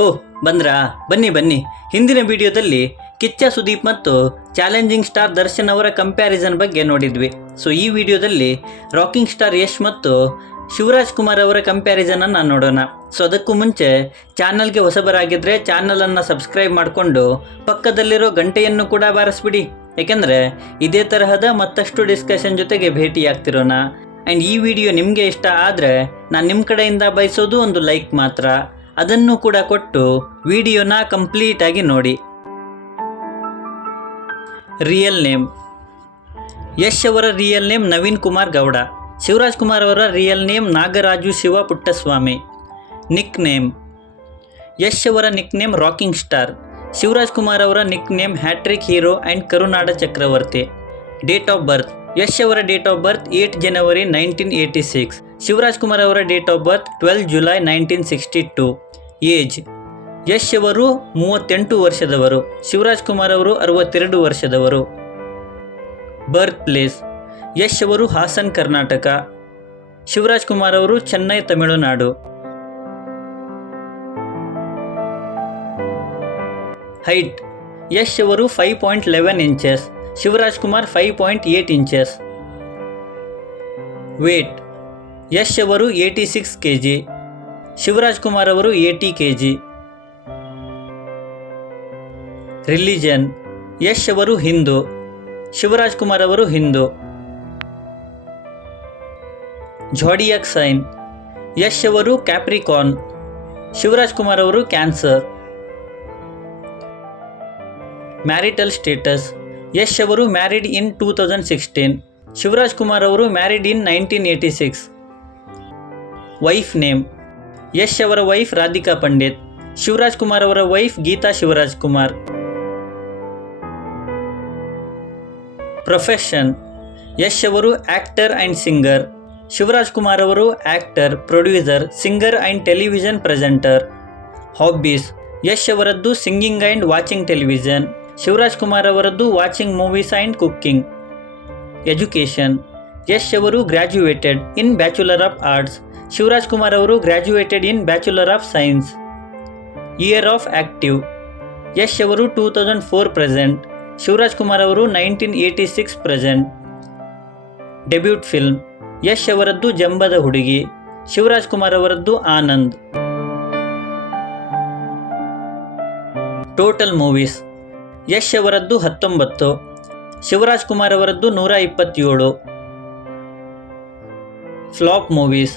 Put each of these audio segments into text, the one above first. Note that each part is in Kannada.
ಓಹ್ ಬಂದ್ರಾ, ಬನ್ನಿ ಬನ್ನಿ. ಹಿಂದಿನ ವಿಡಿಯೋದಲ್ಲಿ ಕಿಚ್ಚ ಸುದೀಪ್ ಮತ್ತು ಚಾಲೆಂಜಿಂಗ್ ಸ್ಟಾರ್ ದರ್ಶನ್ ಅವರ ಕಂಪ್ಯಾರಿಸನ್ ಬಗ್ಗೆ ನೋಡಿದ್ವಿ. ಸೊ ಈ ವಿಡಿಯೋದಲ್ಲಿ ರಾಕಿಂಗ್ ಸ್ಟಾರ್ ಯಶ್ ಮತ್ತು ಶಿವರಾಜ್ ಕುಮಾರ್ ಅವರ ಕಂಪ್ಯಾರಿಸನನ್ನು ನೋಡೋಣ. ಸೊ ಅದಕ್ಕೂ ಮುಂಚೆ ಚಾನಲ್ಗೆ ಹೊಸಬರಾಗಿದ್ದರೆ ಚಾನಲನ್ನು ಸಬ್ಸ್ಕ್ರೈಬ್ ಮಾಡಿಕೊಂಡು ಪಕ್ಕದಲ್ಲಿರೋ ಗಂಟೆಯನ್ನು ಕೂಡ ಬಾರಿಸ್ಬಿಡಿ. ಯಾಕೆಂದರೆ ಇದೇ ತರಹದ ಮತ್ತಷ್ಟು ಡಿಸ್ಕಷನ್ ಜೊತೆಗೆ ಭೇಟಿಯಾಗ್ತಿರೋಣ. ಆ್ಯಂಡ್ ಈ ವಿಡಿಯೋ ನಿಮಗೆ ಇಷ್ಟ ಆದರೆ ನಾನು ನಿಮ್ಮ ಕಡೆಯಿಂದ ಬಯಸೋದು ಒಂದು ಲೈಕ್ ಮಾತ್ರ. ಅದನ್ನು ಕೂಡ ಕೊಟ್ಟು ವಿಡಿಯೋನ ಕಂಪ್ಲೀಟಾಗಿ ನೋಡಿ. ರಿಯಲ್ ನೇಮ್: ಯಶ್ ಅವರ ರಿಯಲ್ ನೇಮ್ ನವೀನ್ ಕುಮಾರ್ ಗೌಡ. ಶಿವರಾಜ್ ಕುಮಾರ್ ಅವರ real name Nagaraju Shiva Puttaswamy. Nickname: Yash ಅವರ nickname rocking star. Shivraj Kumar ಅವರ nickname hat trick hero and Karunada Chakravarthy. Date of birth: Yash ಅವರ ಡೇಟ್ ಆಫ್ ಬರ್ತ್ 8 ಜನವರಿ 1986. ಶಿವರಾಜ್ ಕುಮಾರ್ ಅವರ ಡೇಟ್ ಆಫ್ ಬರ್ತ್ 12 ಜುಲೈ 1962. ಏಜ್: ಯಶ್ ಅವರು 38 ವರ್ಷದವರು. ಶಿವರಾಜ್ ಕುಮಾರ್ ಅವರು 62 ವರ್ಷದವರು. ಬರ್ತ್ ಪ್ಲೇಸ್: ಯಶ್ ಅವರು ಹಾಸನ್ ಕರ್ನಾಟಕ. ಶಿವರಾಜ್ ಕುಮಾರ್ ಅವರು ಚೆನ್ನೈ ತಮಿಳುನಾಡು. ಹೈಟ್: ಯಶ್ ಅವರು 5.11 inches. Shivaraj Kumar 5.8 inches. Weight: Yash ಅವರು 86 kg. ಶಿವರಾಜ್ ಕುಮಾರ್ ಅವರು 80 kg. ರಿಲಿಜನ್: ಯಶ್ ಅವರು ಹಿಂದೂ. ಶಿವರಾಜ್ ಕುಮಾರ್ ಅವರು ಹಿಂದೂ. ಝಾಡಿಯಾಕ್ ಸೈನ್: ಯಶ್ ಅವರು ಕ್ಯಾಪ್ರಿಕಾನ್. ಶಿವರಾಜ್ ಕುಮಾರ್ ಅವರು ಕ್ಯಾನ್ಸರ್. ಮ್ಯಾರಿಟಲ್ ಸ್ಟೇಟಸ್: ಯಶ್ ಅವರು ಮ್ಯಾರಿಡ್ ಇನ್ 2016. ಶಿವರಾಜ್ ಕುಮಾರ್ ಅವರು married in 1986. Wife name: Yash ಅವರ ವೈಫ್ ರಾಧಿಕಾ ಪಂಡಿತ್. ಶಿವರಾಜ್ ಕುಮಾರ್ ಅವರ ವೈಫ್ ಗೀತಾ ಶಿವರಾಜ್ ಕುಮಾರ್. ಪ್ರೊಫೆಷನ್: ಯಶ್ ಅವರು actor and singer. Shivraj Kumar ಅವರು actor, producer, singer and television presenter. Hobbies: Yash ಅವರದ್ದು singing and watching television. Shivraj Kumar ಅವರದ್ದು watching movies and cooking. Education: Yash ಅವರು graduated in bachelor of arts. Shivraj Kumar ಅವರು graduated in bachelor of science. Year of active: Yash ಅವರು 2004 ಪ್ರೆಸೆಂಟ್. ಶಿವರಾಜ್ ಕುಮಾರ್ ಅವರು 1986 ಪ್ರೆಸೆಂಟ್. ಡೆಬ್ಯೂಟ್ ಫಿಲ್ಮ್: ಯಶ್ ಅವರದ್ದು ಜಂಬದ ಹುಡುಗಿ. ಶಿವರಾಜ್ ಕುಮಾರ್ ಅವರದ್ದು ಆನಂದ್. ಟೋಟಲ್ ಮೂವೀಸ್: ಯಶ್ ಅವರದ್ದು 19. ಶಿವರಾಜ್ ಕುಮಾರ್ ಅವರದ್ದು 127. ಫ್ಲಾಪ್ ಮೂವೀಸ್: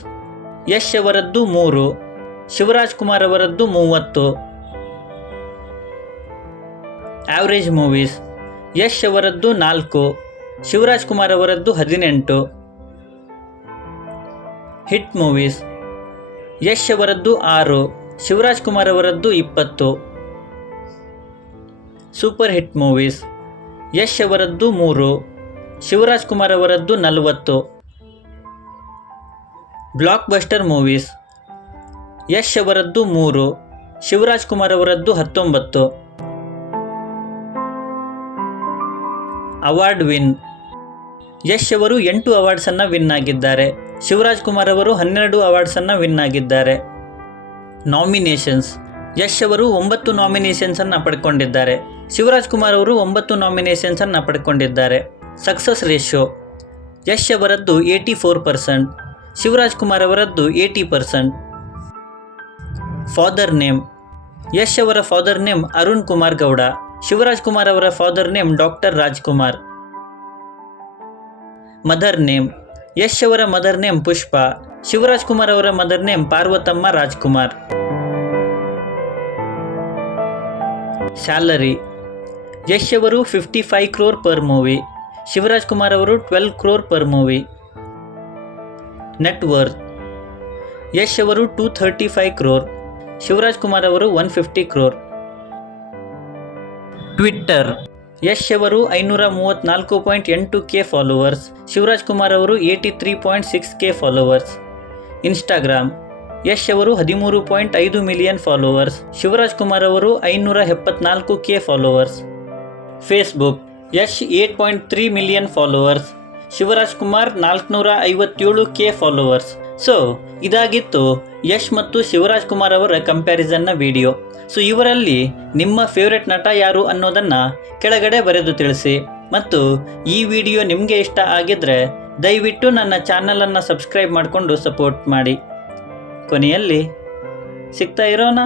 ಯಶ್ ಅವರದ್ದು 3. ಶಿವರಾಜ್ ಕುಮಾರ್ ಅವರದ್ದು 30. ಆವ್ರೇಜ್ ಮೂವೀಸ್: ಯಶ್ ಅವರದ್ದು 4. ಶಿವರಾಜ್ ಕುಮಾರ್ ಅವರದ್ದು 18. ಹಿಟ್ ಮೂವೀಸ್: ಯಶ್ ಅವರದ್ದು 6. ಶಿವರಾಜ್ ಕುಮಾರ್ ಅವರದ್ದು 20. ಸೂಪರ್ ಹಿಟ್ ಮೂವೀಸ್: ಯಶ್ ಅವರದ್ದು 3. ಶಿವರಾಜ್ ಕುಮಾರ್ ಅವರದ್ದು 40. ಬ್ಲಾಕ್ ಬಸ್ಟರ್ ಮೂವೀಸ್: ಯಶ್ ಅವರದ್ದು 3. ಶಿವರಾಜ್ ಕುಮಾರ್ ಅವರದ್ದು 19. ಅವಾರ್ಡ್ ವಿನ್: ಯಶ್ ಅವರು 8 ಅವಾರ್ಡ್ಸನ್ನು ವಿನ್ ಆಗಿದ್ದಾರೆ. ಶಿವರಾಜ್ ಕುಮಾರ್ ಅವರು 12 ಅವಾರ್ಡ್ಸನ್ನು ವಿನ್ ಆಗಿದ್ದಾರೆ. ನಾಮಿನೇಷನ್ಸ್: ಯಶ್ ಅವರು 9 ನಾಮಿನೇಷನ್ಸನ್ನು ಪಡ್ಕೊಂಡಿದ್ದಾರೆ. ಶಿವರಾಜ್ ಕುಮಾರ್ ಅವರು 9 ನಾಮಿನೇಷನ್ಸನ್ನು ಪಡ್ಕೊಂಡಿದ್ದಾರೆ. ಸಕ್ಸಸ್ ರೇಷಿಯೋ: ಯಶ್ ಅವರದ್ದು 84%. ಶಿವರಾಜ್ ಕುಮಾರ್ ಅವರದ್ದು 80%. ಫಾದರ್ ನೇಮ್: ಯಶ್ ಅವರ ಫಾದರ್ ನೇಮ್ ಅರುಣ್ ಕುಮಾರ್ ಗೌಡ. ಶಿವರಾಜ್ ಕುಮಾರ್ ಅವರ father name doctor Rajkumar. Mother name: Yash ಅವರ ಮದರ್ ನೇಮ್ ಪುಷ್ಪ. ಶಿವರಾಜ್ ಕುಮಾರ್ ಅವರ mother name Parvathamma Rajkumar. Salary: Yash ಅವರು 55 crore per movie. Shivaraj Kumar ಅವರು 12 crore per movie. Net worth: Yash ಅವರು 235 crore. ಶಿವರಾಜ್ ಕುಮಾರ್ ಅವರು 150 crore. ಟ್ವಿಟ್ಟರ್: ಯಶ್ ಅವರು 534.8K ಫಾಲೋವರ್ಸ್. ಶಿವರಾಜ್ ಕುಮಾರ್ ಅವರು 83.6K ಫಾಲೋವರ್ಸ್. ಇನ್ಸ್ಟಾಗ್ರಾಮ್: ಯಶ್ ಅವರು 13.5 ಮಿಲಿಯನ್ ಫಾಲೋವರ್ಸ್. ಶಿವರಾಜ್ ಕುಮಾರ್ ಅವರು 574K followers. Facebook: Yash 8.3 million followers. Shivaraj Kumar 457K followers. So ಇದಾಗಿತ್ತು ಯಶ್ ಮತ್ತು ಶಿವರಾಜ್ ಕುಮಾರ್ ಅವರ ಕಂಪ್ಯಾರಿಸನ್ನ ವಿಡಿಯೋ. ಸೊ ಇವರಲ್ಲಿ ನಿಮ್ಮ ಫೇವ್ರೆಟ್ ನಟ ಯಾರು ಅನ್ನೋದನ್ನು ಕೆಳಗಡೆ ಬರೆದು ತಿಳಿಸಿ. ಮತ್ತು ಈ ವಿಡಿಯೋ ನಿಮಗೆ ಇಷ್ಟ ಆಗಿದ್ರೆ ದಯವಿಟ್ಟು ನನ್ನ ಚಾನಲನ್ನು ಸಬ್ಸ್ಕ್ರೈಬ್ ಮಾಡಿಕೊಂಡು ಸಪೋರ್ಟ್ ಮಾಡಿ. ಕೊನೆಯಲ್ಲಿ ಸಿಗ್ತಾ ಇರೋಣ.